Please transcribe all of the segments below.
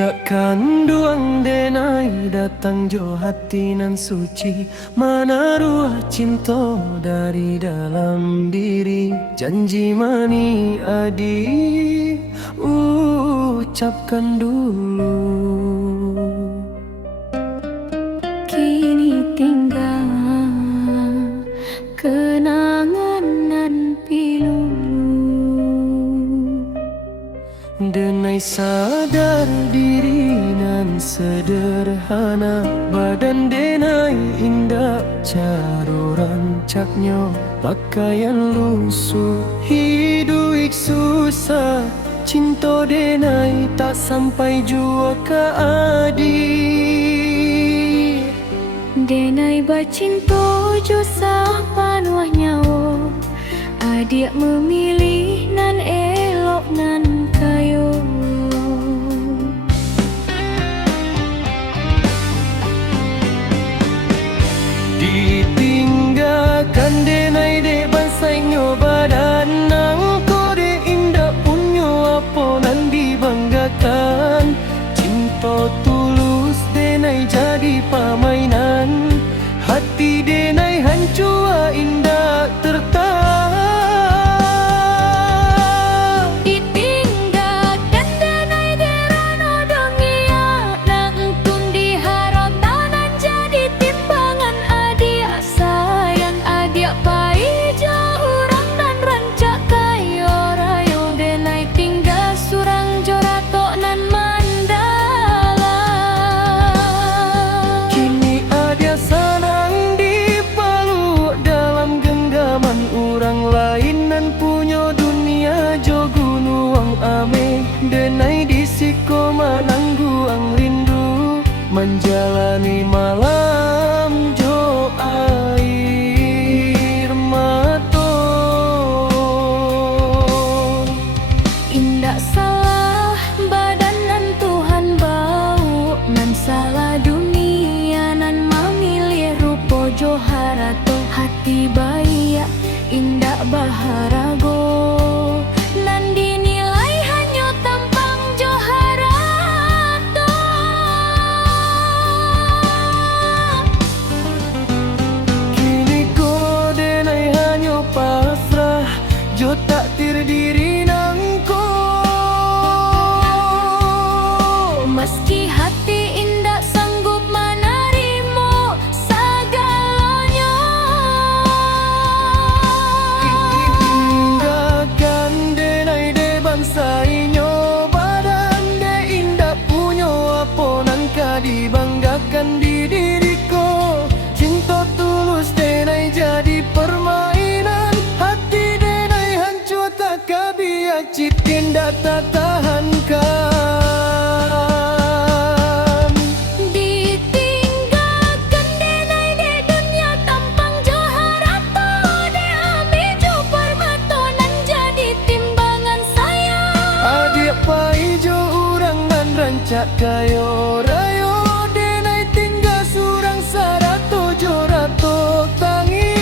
Biarkan duang denai datang jo hati nan suci, menaruh cinta dari dalam diri. Janji mani adi ucapkan dulu. Kini tinggal kenangan nan pilu. Denai sadar diri nan sederhana, badan denai indah cara rancaknya. Pakaian lusuh hidup susah, cinta denai tak sampai jua ke adi. Denai bacinta jo sah panuh nyawa, adik memilih nan elok nan kayo. Ditinggalkan denai dek bansainya badan nang ko dek indah punya apa nan dibanggakan. Cinta tulus denai jadi permainan, hati denai hancur indah tertahan. Ditinggalkan denai derano dongia, nang tun diharap tanan jadi timbangan adik. Sayang adik pai jauh urang dan rancak kayo rayo. Denai tinggal surang jorato nan mandala. Kini ada sanang dipeluk dalam genggaman orang lain nan punya dunia jo gunung ame. Denai disiko manangguang rindu, menjalani malam jo air mata. Indak salah badan nan Tuhan bau, nan salah dunia nan memilih rupo joharato. Hati baik indak baharago, nan dinilai hanya tampang joharato. Kini ko denai hanya pasrah, jo tak terdiri nangko. Meski hati indak sanggup menerima segalanya. Tinggalkan denai de bansainya badan de indah punya apa nan ka dibanggakan di diriku. Cinta tulus denai jadi permainan, hati denai hancur tak kabiak cit indah tak tahankan. Ditinggalkan denai de dunia tampang joharato. De ambil jo permata nan jadi timbangan sayang. Adik pai jo urang nan rancak kayo rayo. Denai tinggal surang sarato jorato tangi.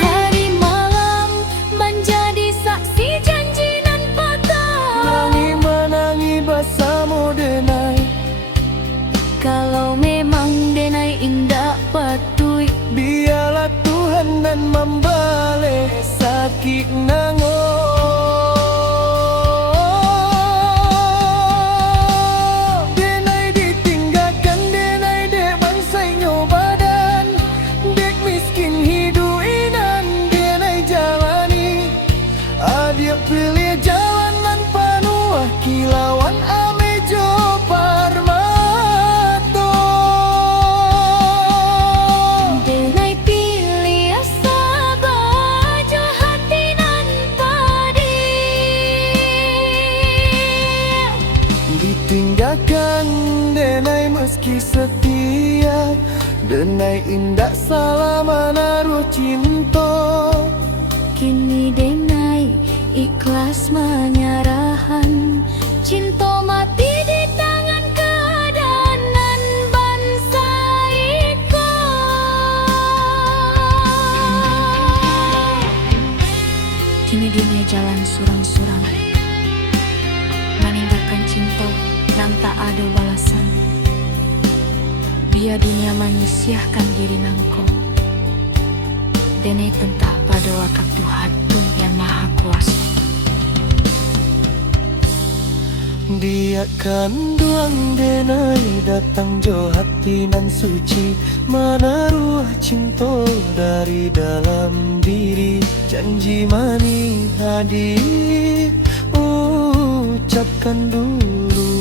Hari malam menjadi saksi janji nan patah. Nangi menangi bersama denai. Kalau memang denai indak patui, Biarlah Tuhan nan membalik sakit nango. Denai ditinggalkan denai dek bansainya badan, dek miskin hidup inan denai jalani. Adik pilih jalan nan penuh kilauan ame jo parmato. denai pilih sabar jo hati nan padi. Ditinggalkan denai meski setia, denai indak salah menaruh cinta. Kini denai ikhlas menyerahan, cinta mati di tangan keadanan bangsa iko. Kini denai jalan surang-surang, meninggalkan nang tak ada balasan. Biar dunia manusia kan diri nangko. Denai tentang pada wakak Tuhan pun yang maha kuasa. Dia kan duang denai datang jo hati nan suci, mana ruah cinta dari dalam diri. Janji mani hadir ucapkan dulu.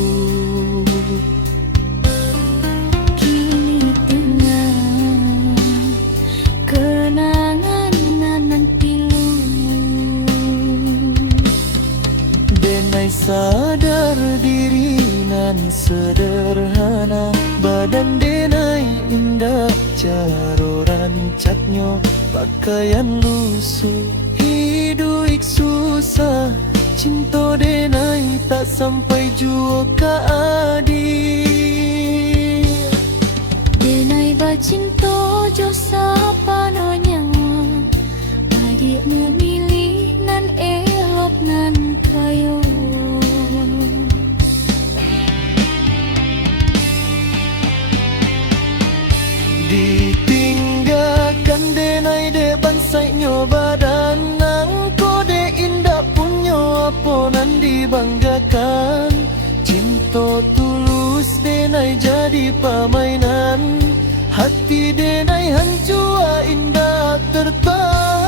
Kini tengah kenangan nan pilu. Denai sadar diri nan sederhana, badan denai indah caro rancaknya, pakaian lusuh hidup susah. Cinta denai tak sampai jua ke adil. Denai bacinto jo sapanonya, adik memilih nan elok nan kayo. Ditinggalkan denai de bansai nyo badan nang kode indah punyo apa nan dibanggakan. Cinta tulus denai jadi permainan, hati denai hancur indah tertahan.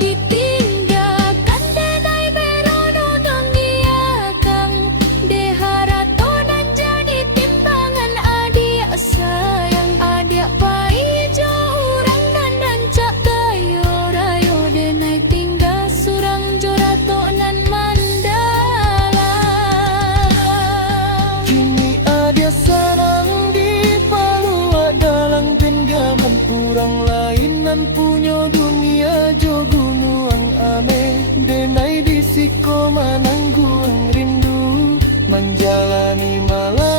Ditinggalkan denai berono dong dia kang, deharato nan jadi timbangan adik sayang. Adik paijo urang dan cak gayo rayo, denai tinggal surang jorato nan mandala. Kini ada sanang di palua dalang genggaman, kurang lain nan punya dunia jo gunung ame. Denai di siko manangguang rindu, menjalani malam